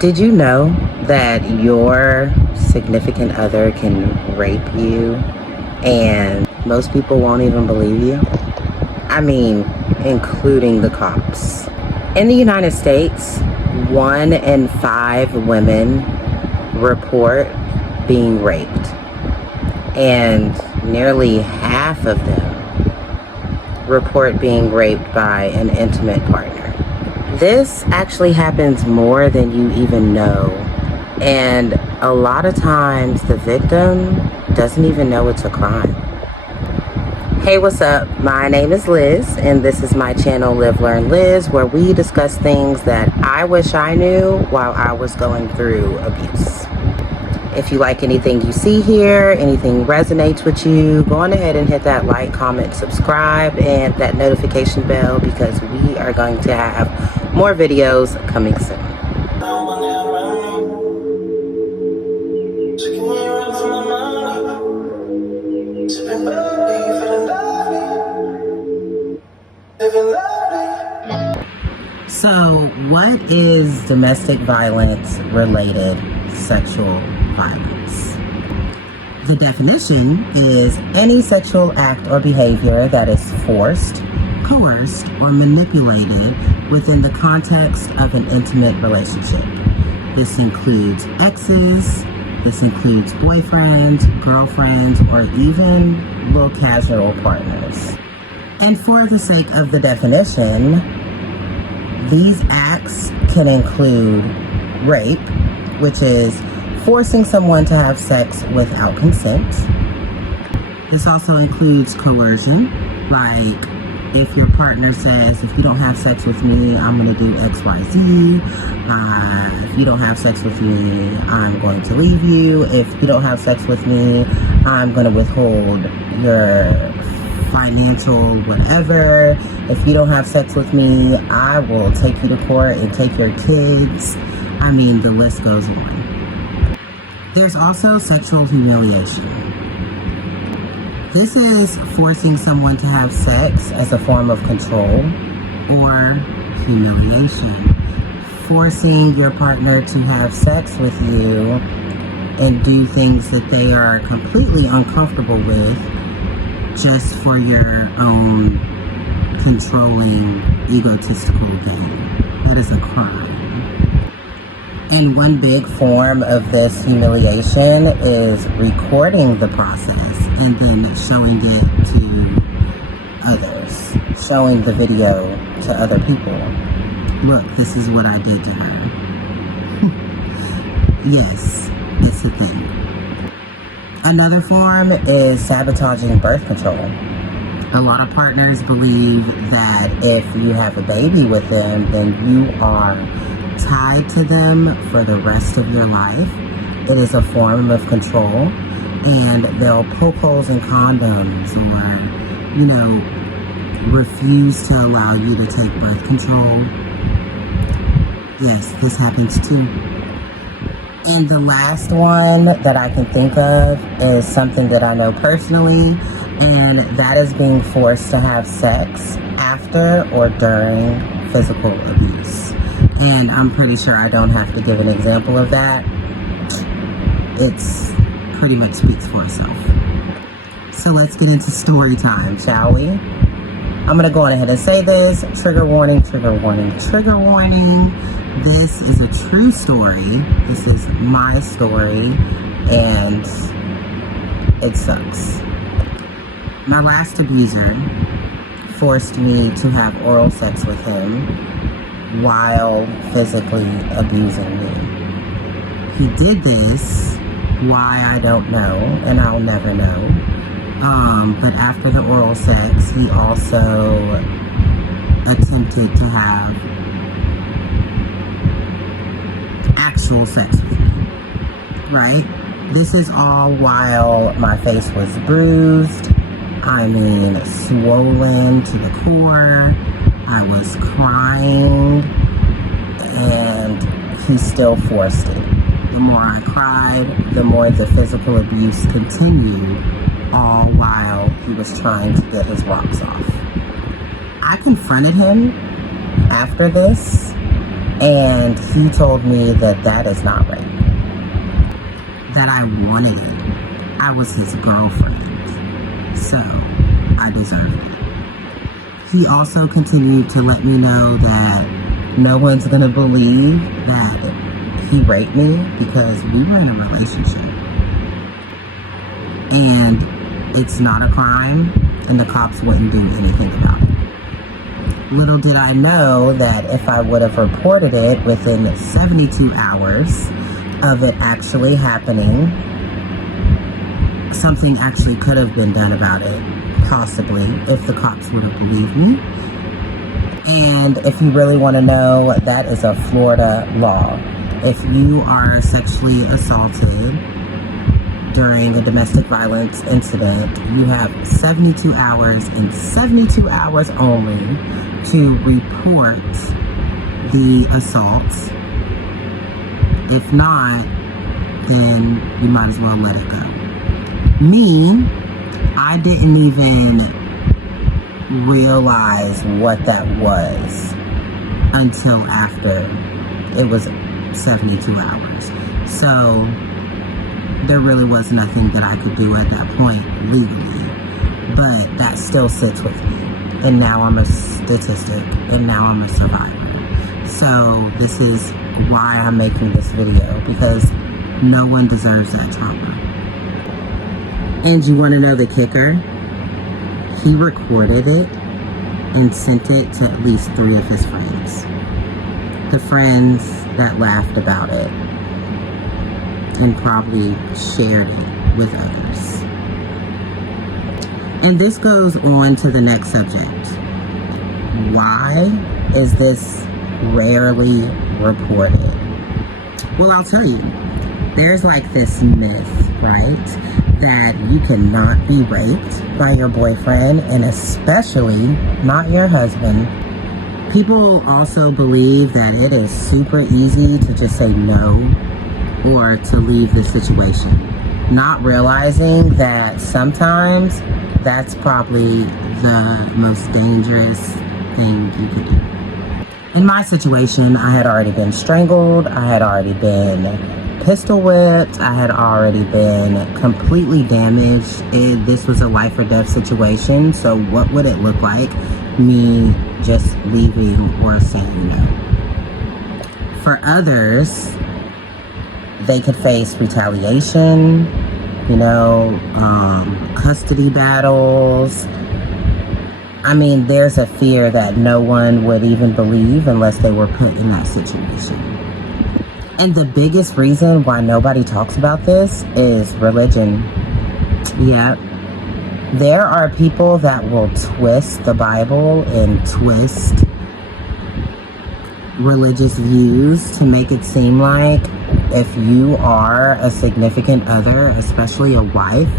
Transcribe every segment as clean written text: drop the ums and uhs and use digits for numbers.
Did you know that your significant other can rape you and most people won't even believe you? I mean, including the cops. In the United States, 1 in 5 women report being raped, and nearly half of them report being raped by an intimate partner. This actually happens more than you even know, and a lot of times the victim doesn't even know it's a crime. Hey, what's up? My name is Liz, and this is my channel Live Learn Liz, where we discuss things that I wish I knew while I was going through abuse. If you like anything you see here, anything resonates with you, go on ahead and hit that like, comment, subscribe, and that notification bell, because we are going to have more videos coming soon. So, what is domestic violence related sexual violence? The definition is any sexual act or behavior that is forced, coerced, or manipulated within the context of an intimate relationship. This includes exes, this includes boyfriends, girlfriends, or even little casual partners. And for the sake of the definition, these acts can include rape, which is forcing someone to have sex without consent. This also includes coercion, like if your partner says, if you don't have sex with me, I'm going to do X, Y, Z. If you don't have sex with me, I'm going to leave you. If you don't have sex with me, I'm going to withhold your financial whatever. If you don't have sex with me, I will take you to court and take your kids. I mean, the list goes on. There's also sexual humiliation. This is forcing someone to have sex as a form of control or humiliation. Forcing your partner to have sex with you and do things that they are completely uncomfortable with just for your own controlling, egotistical gain. That is a crime. And one big form of this humiliation is recording the process and then showing it to others, showing the video to other people. Look, this is what I did to her. Yes, it's a thing. Another form is sabotaging birth control. A lot of partners believe that if you have a baby with them, then you are tied to them for the rest of your life. It is a form of control, and they'll poke holes in condoms or, refuse to allow you to take birth control. Yes, this happens too. And the last one that I can think of is something that I know personally, and that is being forced to have sex after or during physical abuse. And I'm pretty sure I don't have to give an example of that. It's pretty much speaks for itself. So let's get into story time, shall we? I'm gonna go on ahead and say this. Trigger warning, trigger warning, trigger warning. This is a true story. This is my story, and it sucks. My last abuser forced me to have oral sex with him while physically abusing me. He did this, why I don't know, and I'll never know. But after the oral sex, he also attempted to have actual sex with me, right? This is all while my face was bruised, swollen to the core. I was crying, and he still forced it. The more I cried, the more the physical abuse continued, all while he was trying to get his rocks off. I confronted him after this, And he told me that that is not rape. That I wanted it. I was his girlfriend. So, I deserved it. He also continued to let me know that no one's going to believe that he raped me because we were in a relationship. And it's not a crime, and the cops wouldn't do anything about it. Little did I know that if I would have reported it within 72 hours of it actually happening, something actually could have been done about it, possibly, if the cops would have believed me. And if you really want to know, that is a Florida law. If you are sexually assaulted during a domestic violence incident, you have 72 hours and 72 hours only to report the assault. If not, then you might as well let it go. Me, I didn't even realize what that was until after it was 72 hours. So there really was nothing that I could do at that point legally, but that still sits with me. And now I'm a statistic, and now I'm a survivor. So this is why I'm making this video, because no one deserves that trauma. And you want to know the kicker? He recorded it and sent it to at least 3 of his friends. The friends that laughed about it and probably shared it with others. And this goes on to the next subject. Why is this rarely reported? Well, I'll tell you. There's like this myth, right, that you cannot be raped by your boyfriend, and especially not your husband. People also believe that it is super easy to just say no or to leave the situation, not realizing that sometimes that's probably the most dangerous thing you could do. In my situation, I had already been strangled, I had already been pistol whipped, I had already been completely damaged. This was a life or death situation, so what would it look like me just leaving or saying no? For others, they could face retaliation, custody battles. I mean, there's a fear that no one would even believe unless they were put in that situation. And the biggest reason why nobody talks about this is religion. Yeah. There are people that will twist the Bible and twist religious views to make it seem like if you are a significant other, especially a wife,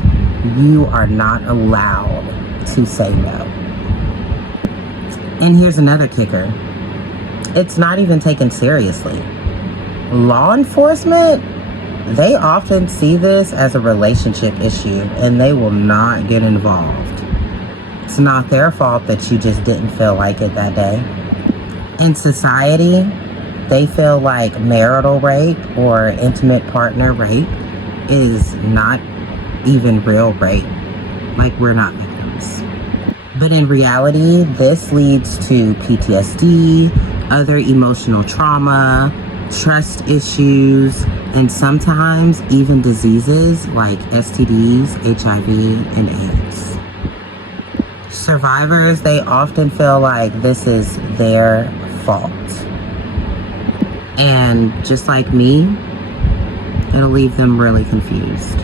you are not allowed to say no. And here's another kicker. It's not even taken seriously. Law enforcement, they often see this as a relationship issue and they will not get involved. It's not their fault that you just didn't feel like it that day. In society, they feel like marital rape or intimate partner rape is not even real rape. Like, we're not victims. But in reality, this leads to PTSD, other emotional trauma, trust issues, and sometimes even diseases like STDs, HIV, and AIDS. Survivors, they often feel like this is their fault. And just like me, it'll leave them really confused.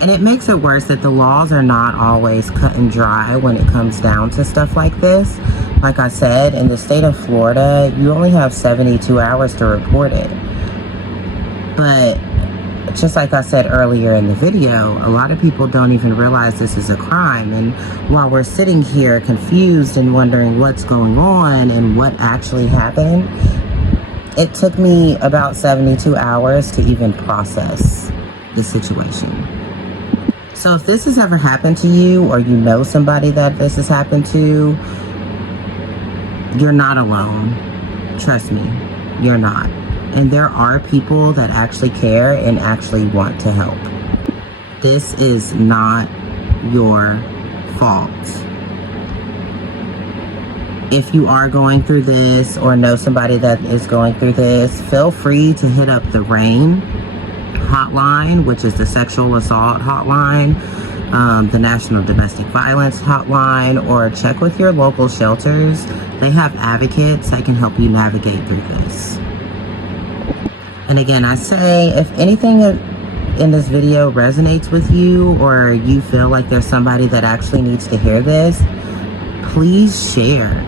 And it makes it worse that the laws are not always cut and dry when it comes down to stuff like this. Like I said, in the state of Florida, you only have 72 hours to report it. But just like I said earlier in the video, a lot of people don't even realize this is a crime. And while we're sitting here confused and wondering what's going on and what actually happened, it took me about 72 hours to even process the situation. So if this has ever happened to you, or you know somebody that this has happened to, you're not alone. Trust me, you're not. And there are people that actually care and actually want to help. This is not your fault. If you are going through this or know somebody that is going through this, feel free to hit up the RAIN hotline, which is the sexual assault hotline, the National Domestic Violence Hotline, or check with your local shelters. They have advocates that can help you navigate through this. And again, I say, if anything in this video resonates with you, or you feel like there's somebody that actually needs to hear this, please share,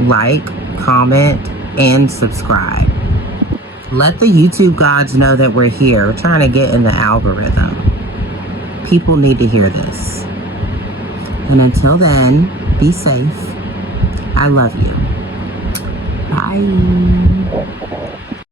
like, comment, and subscribe. Let the YouTube gods know that we're here. We're trying to get in the algorithm. People need to hear this. And until then, be safe. I love you. Bye.